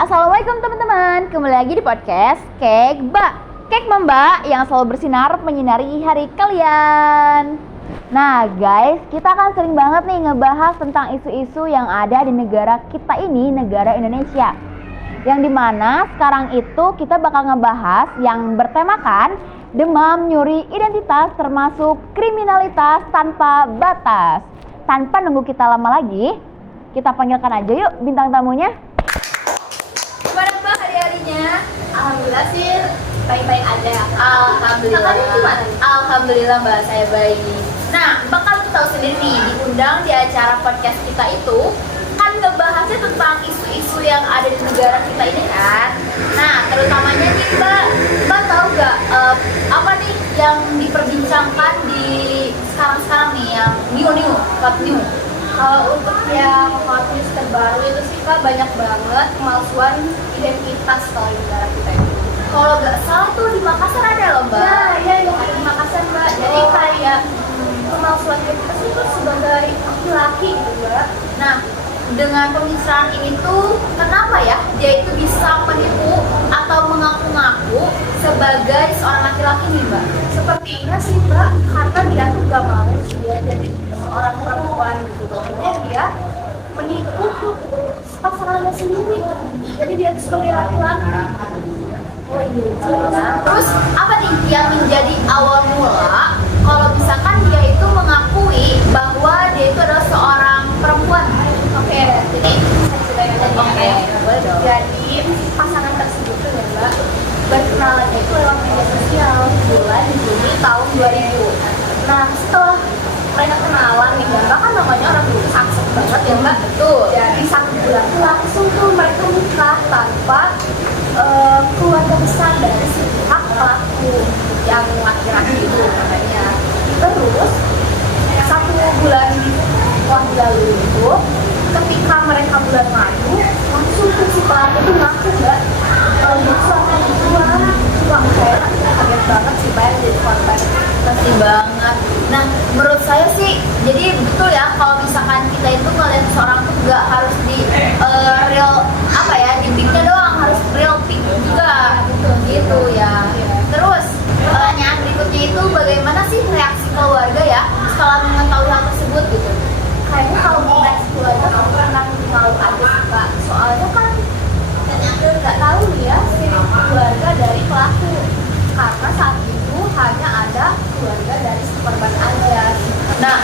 Assalamualaikum teman-teman, kembali lagi di podcast Kek Mbak. Kek Mbak yang selalu bersinar menyinari hari kalian. Nah guys, kita kan sering banget nih ngebahas tentang isu-isu yang ada di negara kita ini, negara Indonesia. Yang dimana sekarang itu kita bakal ngebahas yang bertemakan demam nyuri identitas termasuk kriminalitas tanpa batas. Tanpa nunggu kita lama lagi, kita panggilkan aja yuk bintang tamunya. Gimana Mbak hari-harinya? Alhamdulillah sih baik-baik aja. Alhamdulillah. Alhamdulillah Mbak, saya baik. Nah, Mbak kan tahu sendiri nih, diundang di acara podcast kita itu kan ngebahasnya tentang isu-isu yang ada di negara kita ini kan. Nah, terutamanya nih Mbak tahu gak apa nih yang diperbincangkan di sekarang-sekarang nih yang hot new? Kalau untuk yang hot news terbaru itu sih Kak, banyak banget pemalsuan identitas kalau di negara kita itu. Kalau nggak salah tuh di Makassar ada loh Mbak. Nah, iya yang ada di Makassar Mbak. Jadi kayak pemalsuan identitas itu sebagai laki-laki gitu Mbak. Nah, dengan pemisahan ini tuh kenapa ya dia itu bisa menipu atau mengaku-ngaku sebagai seorang laki-laki nih Mbak? Sepertinya sih Mbak, karena dia tuh gak mau dia jadi seorang perempuan gitu. Makanya dia menipu pasangannya sendiri. Jadi dia tuh sebagai laki-laki. Oh iya. Terus apa nih yang menjadi awal mula kalau misalkan dia itu mengakui bahwa dia itu adalah seorang perempuan? Oke, jadi saya ceritakan Oke, boleh dong. Jadi pasangan tersebut tuh ya Mbak, berkenalannya itu lewat media sosial bulan Juni tahun 2000. Nah setelah mereka kenalan nih Mbak, kan namanya orang dulu saksek banget ya Mbak. Betul. Jadi 1 bulan tuh langsung tuh mereka nikah tanpa keluarga besar dari si pihak pelaku yang laki-laki itu namanya. Terus 1 bulan lalu itu ketika mereka bulan madu langsung tuh si pelaku tuh ngaku Mbak dia suami gua kayak kaget banget sih Mbak jadi korban. Pasti banget. Nah, menurut saya sih, jadi betul ya kalau misalkan kita itu ngeliat seorang tuh nggak harus di real apa ya, di pic-nya doang, harus real pic juga gitu ya. Terus pertanyaan berikutnya itu bagaimana sih reaksi keluarga ya setelah mengetahui hal tersebut gitu? Kayaknya kalau bukan keluarga aku pernah malu aja sih Pak, soalnya kan nggak tahu nih ya si keluarga dari pelaku, karena saat itu hanya ada keluarga dari si korban aja. Nah,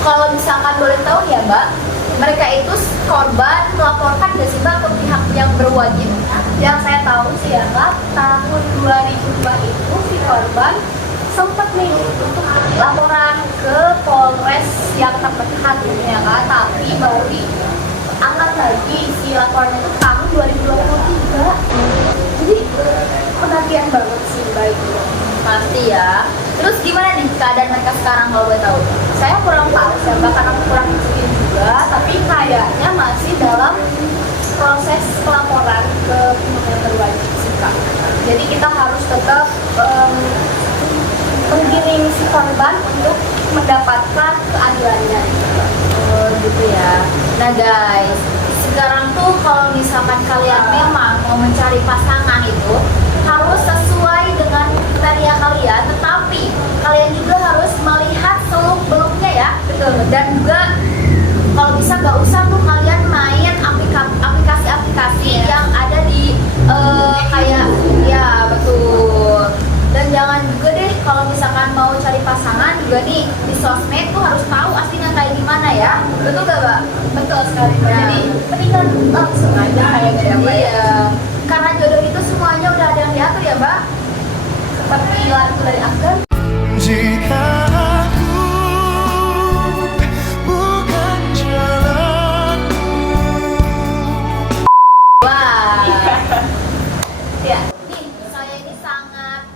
kalau misalkan boleh tahu ya Mbak, mereka itu korban melaporkan nggak sih Mbak ke pihak yang berwajib? Yang saya tahu sih ya Mbak, tahun 2002 itu si korban sempat nih untuk laporan ke Polres yang terdekat ya kan, tapi baru diangkat lagi si laporannya itu tahun 2023. Jadi penantian banget sih Mbak itu. Pasti ya. Terus gimana nih keadaan mereka sekarang kalau boleh tahu? Saya kurang tahu sih Mbak, karena aku kurang masukin juga, tapi kayaknya masih dalam proses pelaporan ke pihak yang berwajib sih Kak. Jadi kita harus tetap menggiring si korban untuk mendapatkan keadilannya. Oh gitu ya. Nah guys, sekarang tuh kalau misalkan kalian memang mau mencari pasangan itu harus sesuai dengan kriteria kalian, tetapi kalian juga harus melihat seluk-beluknya ya. Betul. Dan juga kalau bisa nggak usah tuh kalian main aplikasi-aplikasi yang ada di kayak ya betul. Dan jangan juga deh kalau misalkan mau cari pasangan juga nih di sosmed tuh harus tahu aslinya kayak gimana ya. Betul gak Mbak? Betul sekali Mbak. Ya. Jadi mendingan langsung aja kayak siapa ya. Iya. Karena jodoh itu semuanya udah ada yang diatur ya Mbak. Seperti lagu dari Afgan. Jika aku bukan jalanmu. Wah. Ya. Nih, saya ini sangat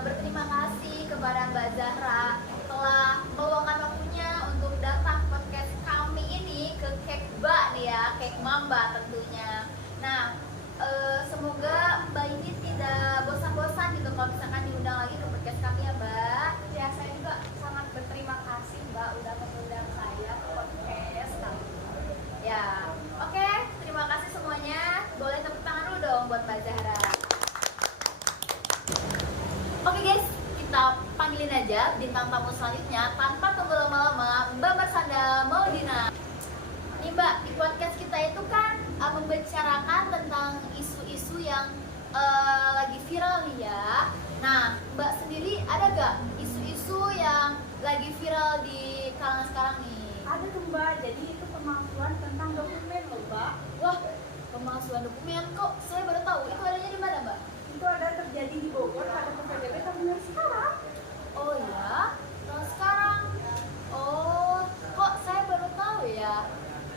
berterima kasih kepada Mbak Zahra telah meluangkan waktunya untuk datang podcast kami ini ke Kek Mbak nih ya, Kek Mamba tentunya. Nah, semoga Mbak ini tidak bosan-bosan gitu kalau misalkan diundang lagi ke podcast kami ya Mbak. Ya, saya juga sangat berterima kasih Mbak udah mengundang saya ke podcast kami. Ya, oke, terima kasih semuanya. Boleh tepuk tangan panggilin aja bintang tamu selanjutnya tanpa tunggu lama-lama, Mbak Marsanda Maudina. Nih Mbak, di podcast kita itu kan membicarakan tentang isu-isu yang lagi viral nih ya. Nah, Mbak sendiri ada gak isu-isu yang lagi viral di kalangan sekarang nih? Ada tuh Mbak, jadi itu pemalsuan tentang dokumen loh Mbak. Wah, pemalsuan dokumen kok saya baru tahu. Itu adanya di mana Mbak? Itu ada terjadi di Bogor pada PPDB tahun yang sekarang. Oh ya, tahun sekarang. Oh, kok saya baru tahu ya?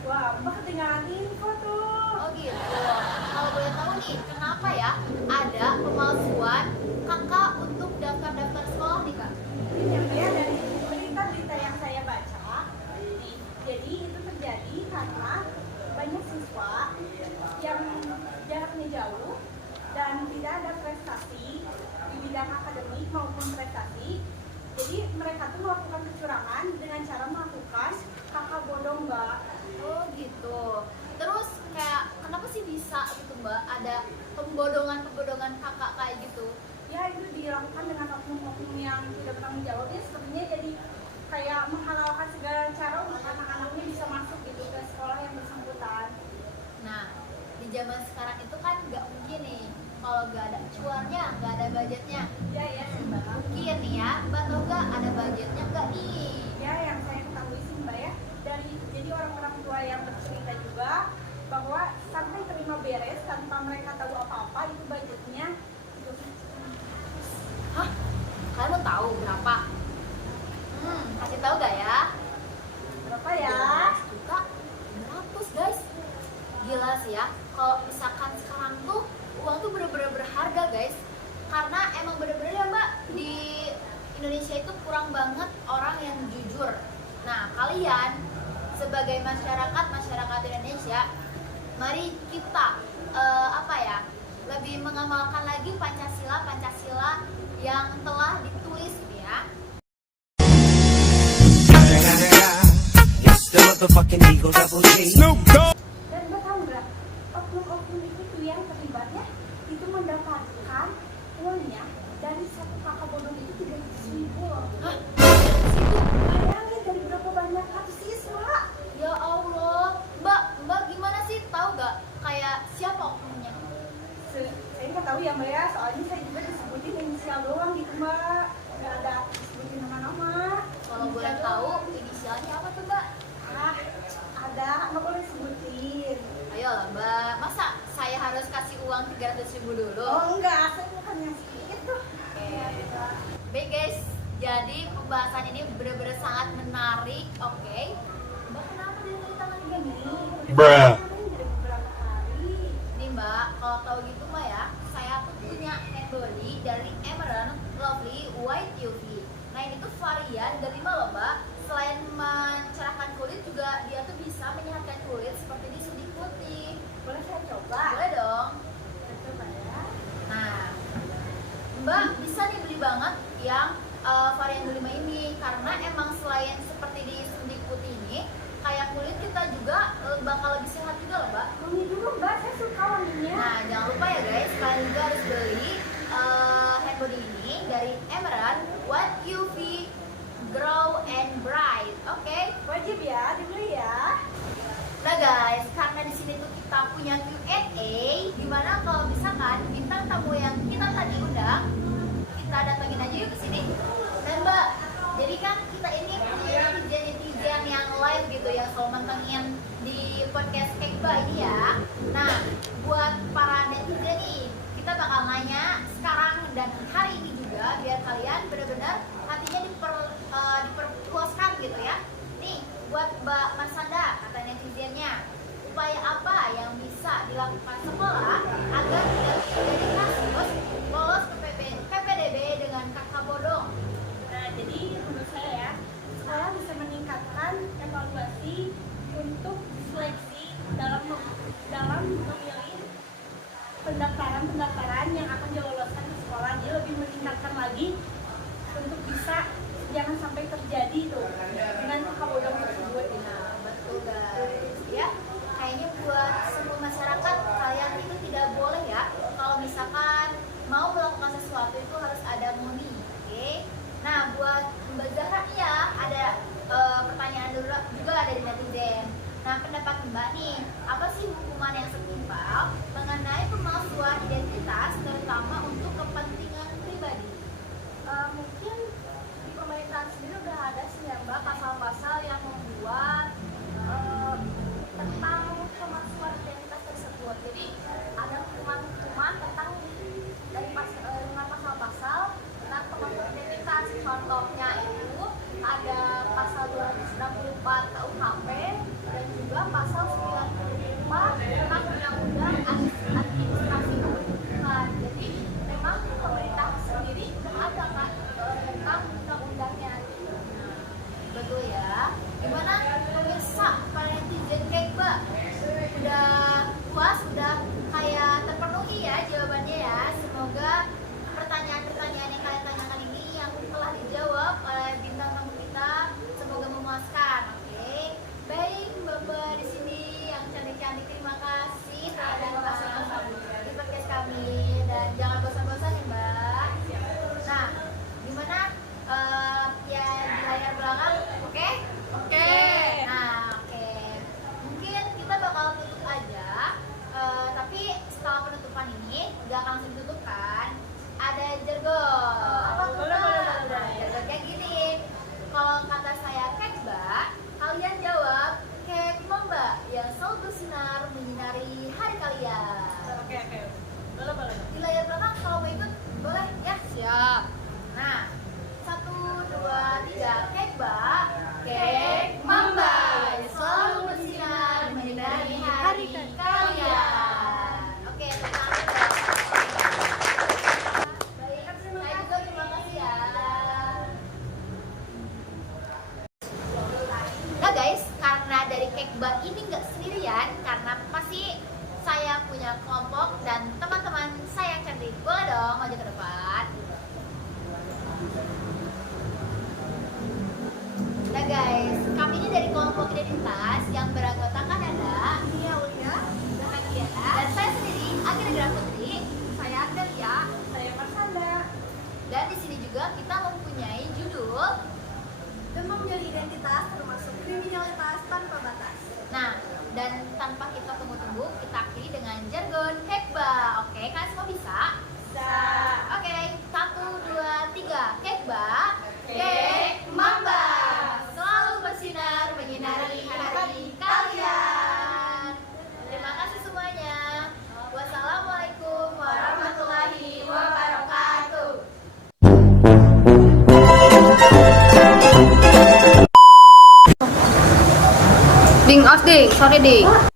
Wah, Mbak ketinggalan info tuh. Oh gitu. Kalau boleh tahu nih, kenapa ya ada pemalsuan kakak untuk daftar-daftar sekolah nih kak? Ini ya dari berita-berita yang saya baca. Jadi itu terjadi karena banyak siswa yang jaraknya jauh dan tidak ada prestasi di bidang akademik maupun prestasi. Jadi mereka tuh melakukan kecurangan dengan cara melakukan kakak bodong Mbak. Oh gitu. Terus kayak kenapa sih bisa gitu mbak ada pembodongan kakak kayak gitu? Ya itu dilakukan dengan oknum-oknum yang tidak bertanggung jawab, ya sepertinya jadi kayak menghalalkan segala cara untuk anak-anaknya bisa masuk gitu ke sekolah yang bersangkutan. Nah, di zaman sekarang itu kan nggak mungkin nih kalau nggak ada cuannya, nggak ada budgetnya. Ya sih Mbak. Mungkin nih ya, mbak tau nggak ada budgetnya nggak nih? Ya yang saya ketahui sih Mbak ya, jadi orang-orang tua yang bercerita juga bahwa sampai terima beres tanpa mereka tahu apa-apa itu budgetnya. Hah? Kalian mau tahu berapa? Kasih tahu gak ya? Berapa ya? 12 juta 200 guys. Gila sih ya. Kalau misalkan sekarang tuh uang tuh bener-bener berharga guys. Karena emang bener-bener ya mbak, di Indonesia itu kurang banget orang yang jujur. Nah kalian sebagai masyarakat Indonesia, mari kita lebih mengamalkan lagi Pancasila yang telah ditulis gitu ya. It's the motherfucking Eagle Double G. Dan Mbak tahu nggak, oknum-oknum itu tuh yang terlibatnya itu mendapatkan uangnya dari satu kakak bodong itu 300.000 loh. Hah? Bayangin dari berapa banyak ratus siswa. Ya Allah, Mbak gimana sih, tahu gak kayak siapa oknumnya? Saya nggak tahu ya Mbak ya, soalnya saya juga disebutin inisial doang gitu Mbak, nggak ada disebutin nama-nama. Kalau boleh tahu inisialnya apa tuh Mbak? Ada, nggak boleh sebutin. Ayo lah Mbak, masa saya harus kasih uang 300.000 dulu? Oh enggak, saya bukan yang itu. Baik guys, jadi pembahasan ini benar-benar sangat menarik, oke? Mbak kenapa dari tadi tangan gini? Bruh. Dari beberapa hari. Nih Mbak, kalau tahu gitu Mbak ya, saya tuh punya hand body dari Emerald Lovely White UV. Nah ini tuh varian delima loh Mbak. Selain mencerahkan kulit juga dia tuh bisa menyehatkan kulit seperti di suntik putih. Boleh saya coba? Boleh dong. Saya coba ya. Nah, Mbak bisa nih beli banget yang varian delima ini karena emang selain seperti di suntik putih ini, kayak kulit kita juga bakal lebih sehat juga loh Mbak. Wangi dulu Mbak, saya suka wanginya. Nah, jangan lupa ya guys, kalian juga harus beli hand body ini dari Emerald White UV Grow and Bright. Oke? Wajib ya, dibeli ya. Nah guys, karena di sini tuh kita punya Q&A, dimana kalau misalkan bintang tamu yang kita tadi undang, kita datangin aja yuk ke sini. Dan Mbak, jadi kan kita ini punya netizen yang live gitu, yang selalu mantengin di podcast Cake Mbak ini ya. Nah, buat para netizen nih, kita bakal nanya sekarang dan hari ini juga biar kalian benar-benar hatinya diperluaskan gitu ya. Nih, buat Mbak Marsanda, kata netizennya, upaya apa yang bisa dilakukan sekolah agar tidak menjadi kasus lolos ke PPDB dengan kakak bodong? Nah, jadi menurut saya ya, sekolah bisa meningkatkan evaluasi untuk seleksi dalam memilih pendaftaran yang akan diloloskan ke sekolah. Dia lebih meningkatkan lagi untuk bisa jangan sampai terjadi tuh dengan kakak bodong tersebut. Nah, betul guys. Ya, kayaknya buat semua masyarakat, kalian itu tidak boleh ya kalau misalkan mau melakukan sesuatu itu harus ada money, oke? Nah, buat apa sih hukuman yang setimpal mengenai pemalsuan identitas terutama untuk kepentingan pribadi? Mungkin di pemerintahan sendiri udah ada sih ya Mbak pasal-pasal yang membuat tentang pemalsuan identitas tersebut. Jadi ada hukuman-hukuman tentang dengan pasal-pasal tentang pemalsuan identitas. Contohnya itu ada pasal 264 KUHP dan juga pasal 94 tentang undang-undang administrasi kependudukan. Jadi memang pemerintah sendiri ada Kak tentang undang-undangnya. Betul ya. Gimana pemirsa para netizen Kekba? Udah puas, udah kayak terpenuhi ya jawabannya ya. Semoga pertanyaan-pertanyaan yang kalian tanyakan ini yang telah dijawab oleh bintang tamu kita semoga memuaskan. Oke. Baik, Mbak di sini yang cantik-cantik, terima kasih telah datang di podcast kami dan jangan bosan-bosan ya Mbak. Nah, gimana ya di layar belakang? Oke? Oke. Nah, oke. Mungkin kita bakal tutup aja. Tapi setelah penutupan ini nggak akan langsung ditutup kan? Ada jargon. Apa tuh? Jargon kayak gini. Kalau kata saya kek Mbak, kalian jawab kek Mbak yang selalu bersinar menyinari hari kalian. Oke. Boleh. Di layar belakang kalau mau ikut boleh ya. Siap. Nah, 1, 2, 3 kek Mbak, kek Mamba yang selalu bersinar menyinari hari kalian. Oke, tenang. Baik, saya juga terima kasih ya. Nah guys, karena dari Kekba ini nggak sendirian, karena pasti saya punya kelompok dan teman-teman saya yang cantik. Boleh dong maju ke depan. Nah guys, kami ini dari kelompok identitas yang beranggotakan ada Iya Ulia, dan saya sendiri Agenda Gra Putri. saya Adelia, saya Marsanda. Dan di sini juga kita mempunyai judul. Demam dari identitas termasuk kriminalitas tanpa batas. Nah, dan tanpa kita tunggu-tunggu, kita akhiri dengan jargon Kekba. Oke, kalian semua bisa? Bisa. Oke, 1, 2, 3 Kekba, Kek Mamba selalu bersinar menyinari hari kalian. Terima kasih semuanya. Wassalamualaikum warahmatullahi wabarakatuh. Ding off ding, sorry ding.